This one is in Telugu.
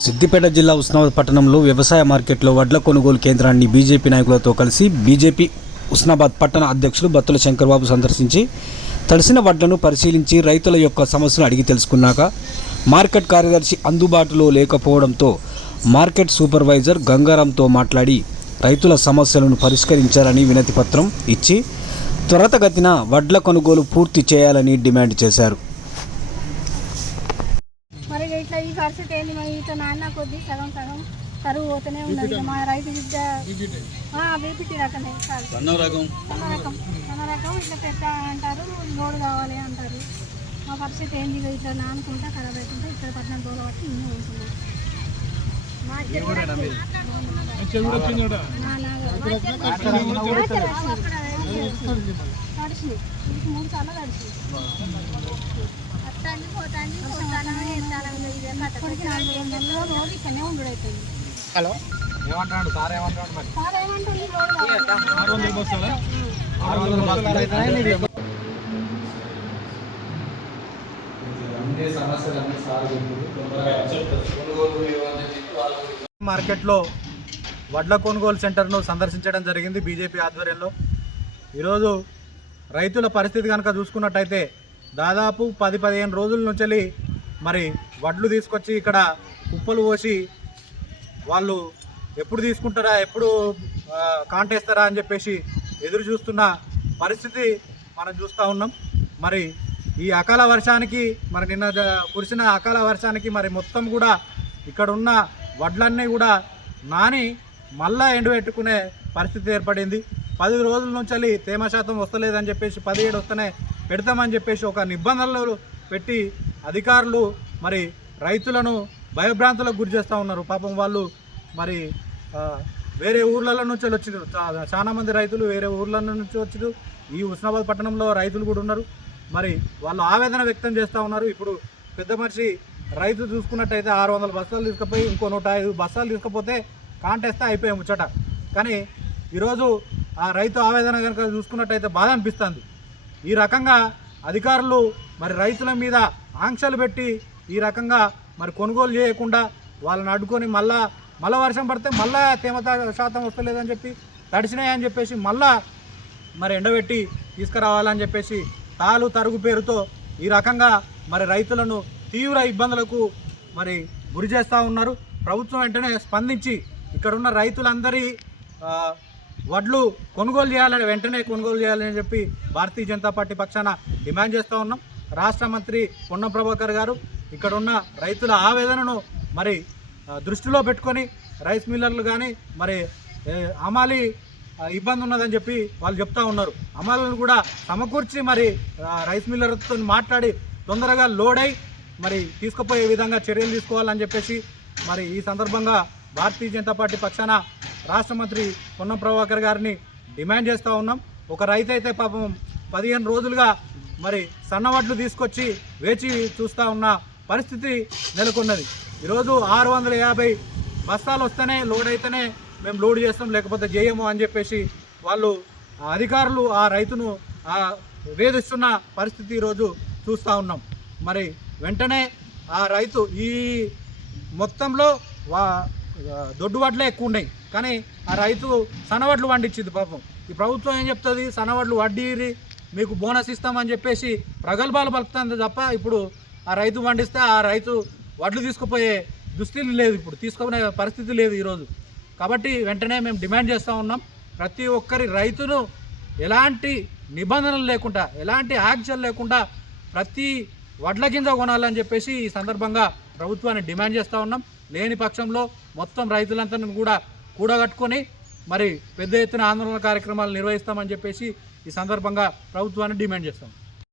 సిద్దిపేట జిల్లా ఉస్నాబాద్ పట్టణంలో వ్యవసాయ మార్కెట్లో వడ్ల కొనుగోలు కేంద్రాన్ని బీజేపీ నాయకులతో కలిసి బీజేపీ ఉస్నాబాద్ పట్టణ అధ్యక్షులు బత్తుల శంకర్బాబు సందర్శించి తడిసిన వడ్లను పరిశీలించి రైతుల యొక్క సమస్యలు అడిగి తెలుసుకున్నాక మార్కెట్ కార్యదర్శి అందుబాటులో లేకపోవడంతో మార్కెట్ సూపర్వైజర్ గంగారాంతో మాట్లాడి రైతుల సమస్యలను పరిష్కరించాలని వినతిపత్రం ఇచ్చి త్వరతగతిన వడ్ల కొనుగోలు పూర్తి చేయాలని డిమాండ్ చేశారు మరి ఇట్లా ఈ పరిస్థితి ఏంది మరి? ఇట్లా నాన్న కొద్ది సగం సగం కరువు పోతూనే ఉన్నది. మా రైతు బిడ్డ బీపీటీ రకమే సన్న రకం. సన్న రకం. ఇట్లా పెట్ట అంటారు లోడ్ కావాలి అంటారు. మా పరిస్థితి ఏంది? ఇట్లా నానుకుంటా ఖరాబ్ అవుతుంటే ఇక్కడ పద్నాలుగు రోజులు బట్టి ఇన్ని ఉంటున్నాం. మూడు సార్లు హలో? ఏమంటాడు సార్ ఏమంటాడు మరి? సార్ ఏమంటుంది? లోడ్ కావాలి ఆరు వందల బస్సులు అయితేనే నీకు మార్కెట్లో వడ్ల కొనుగోలు సెంటర్ను సందర్శించడం జరిగింది బీజేపీ ఆధ్వర్యంలో. ఈరోజు రైతుల పరిస్థితి కనుక చూసుకున్నట్టయితే దాదాపు పది పదిహేను రోజుల నుంచి మరి వడ్లు తీసుకొచ్చి ఇక్కడ కుప్పలు పోసి వాళ్ళు ఎప్పుడు తీసుకుంటారా ఎప్పుడు కాంటేస్తారా అని చెప్పేసి ఎదురు చూస్తున్న పరిస్థితి మనం చూస్తూ ఉన్నాం. మరి ఈ అకాల వర్షానికి మరి నిన్న కురిసిన అకాల వర్షానికి మరి మొత్తం కూడా ఇక్కడ ఉన్న వడ్లన్నీ కూడా నాని మళ్ళా ఎండబెట్టుకునే పరిస్థితి ఏర్పడింది. పది రోజుల నుంచి తేమ శాతం వస్తలేదని చెప్పేసి పదిహేడు వస్తేనే పెడతామని చెప్పేసి ఒక నిబంధనలు పెట్టి అధికారులు మరి రైతులను భయభ్రాంతులకు గురి చేస్తూ ఉన్నారు. పాపం వాళ్ళు మరి వేరే ఊర్లలో నుంచి వచ్చినారు చాలామంది చాలా మంది రైతులు వేరే ఊర్ల నుంచి వచ్చారు ఈ ఉస్నాబాద్ పట్టణంలో రైతులు కూడా ఉన్నారు. మరి వాళ్ళు ఆవేదన వ్యక్తం చేస్తూ ఉన్నారు. ఇప్పుడు పెద్ద మనిషి రైతు చూసుకున్నట్టయితే ఆరు వందల బస్తాలు తీసుకుపోయి ఇంకో నూట ఐదు బస్తాలు తీసుకపోతే కాంటేస్తే అయిపోయాయి ముచ్చట. కానీ ఈరోజు ఆ రైతు ఆవేదన కనుక చూసుకున్నట్టయితే బాధ అనిపిస్తుంది. ఈ రకంగా అధికారులు మరి రైతుల మీద ఆంక్షలు పెట్టి ఈ రకంగా మరి కొనుగోలు చేయకుండా వాళ్ళని అడ్డుకొని మళ్ళా మళ్ళీ వర్షం పడితే మళ్ళా తేమ శాతం వస్తలేదని చెప్పి తడిసినాయని చెప్పేసి మళ్ళా మరి ఎండబెట్టి తీసుకురావాలని చెప్పేసి తాలు తరుగు పేరుతో ఈ రకంగా మరి రైతులను తీవ్ర ఇబ్బందులకు మరి గురి చేస్తూ ఉన్నారు. ప్రభుత్వం వెంటనే స్పందించి ఇక్కడున్న రైతులందరి వడ్లు కొనుగోలు చేయాలని వెంటనే కొనుగోలు చేయాలని చెప్పి భారతీయ జనతా పార్టీ పక్షాన డిమాండ్ చేస్తూ ఉన్నాం. రాష్ట్ర మంత్రి పొన్న ప్రభాకర్ గారు ఇక్కడ ఉన్న రైతుల ఆవేదనను మరి దృష్టిలో పెట్టుకొని రైస్ మిల్లర్లు కానీ మరి అమాలి ఇబ్బంది ఉన్నదని చెప్పి వాళ్ళు చెప్తా ఉన్నారు. అమాలను కూడా సమకూర్చి మరి రైస్ మిల్లర్తో మాట్లాడి తొందరగా లోడ్ అయి మరి తీసుకుపోయే విధంగా చర్యలు తీసుకోవాలని చెప్పేసి మరి ఈ సందర్భంగా భారతీయ జనతా పార్టీ పక్షాన రాష్ట్ర మంత్రి పొన్నం ప్రభాకర్ గారిని డిమాండ్ చేస్తూ ఉన్నాం. ఒక రైతు అయితే పాపం పదిహేను రోజులుగా మరి సన్నవడ్లు తీసుకొచ్చి వేచి చూస్తూ ఉన్న పరిస్థితి నెలకొన్నది. ఈరోజు ఆరు వందల యాభై బస్తాలు వస్తేనే లోడ్ అయితేనే మేము లోడ్ చేస్తాం లేకపోతే చేయము అని చెప్పేసి వాళ్ళు అధికారులు ఆ రైతును వేధిస్తున్న పరిస్థితి ఈరోజు చూస్తూ ఉన్నాం. మరి వెంటనే ఆ రైతు ఈ మొత్తంలో వా దొడ్డు వడ్లే ఎక్కువ ఉన్నాయి కానీ ఆ రైతు సనవడ్లు పండించింది పాపం. ఈ ప్రభుత్వం ఏం చెప్తుంది? సన్నవడ్లు వడ్డీరి మీకు బోనస్ ఇస్తామని చెప్పేసి ప్రగల్భాలు పలుకుతుంది తప్ప ఇప్పుడు ఆ రైతు పండిస్తే ఆ రైతు వడ్లు తీసుకుపోయే దుస్థితి లేదు ఇప్పుడు తీసుకునే పరిస్థితి లేదు ఈరోజు. కాబట్టి వెంటనే మేము డిమాండ్ చేస్తూ ఉన్నాం. ప్రతి ఒక్కరి రైతును ఎలాంటి నిబంధనలు లేకుండా ఎలాంటి యాక్షన్ లేకుండా ప్రతి వడ్ల కింద కొనాలని చెప్పేసి ఈ సందర్భంగా ప్రభుత్వాన్ని డిమాండ్ చేస్తూ ఉన్నాం. లేని పక్షంలో మొత్తం రైతులంతా కూడా కూడగట్టుకొని మరి పెద్ద ఎత్తున ఆందోళన కార్యక్రమాలు నిర్వహిస్తామని చెప్పేసి ఈ సందర్భంగా ప్రభుత్వాన్ని డిమాండ్ చేస్తాం.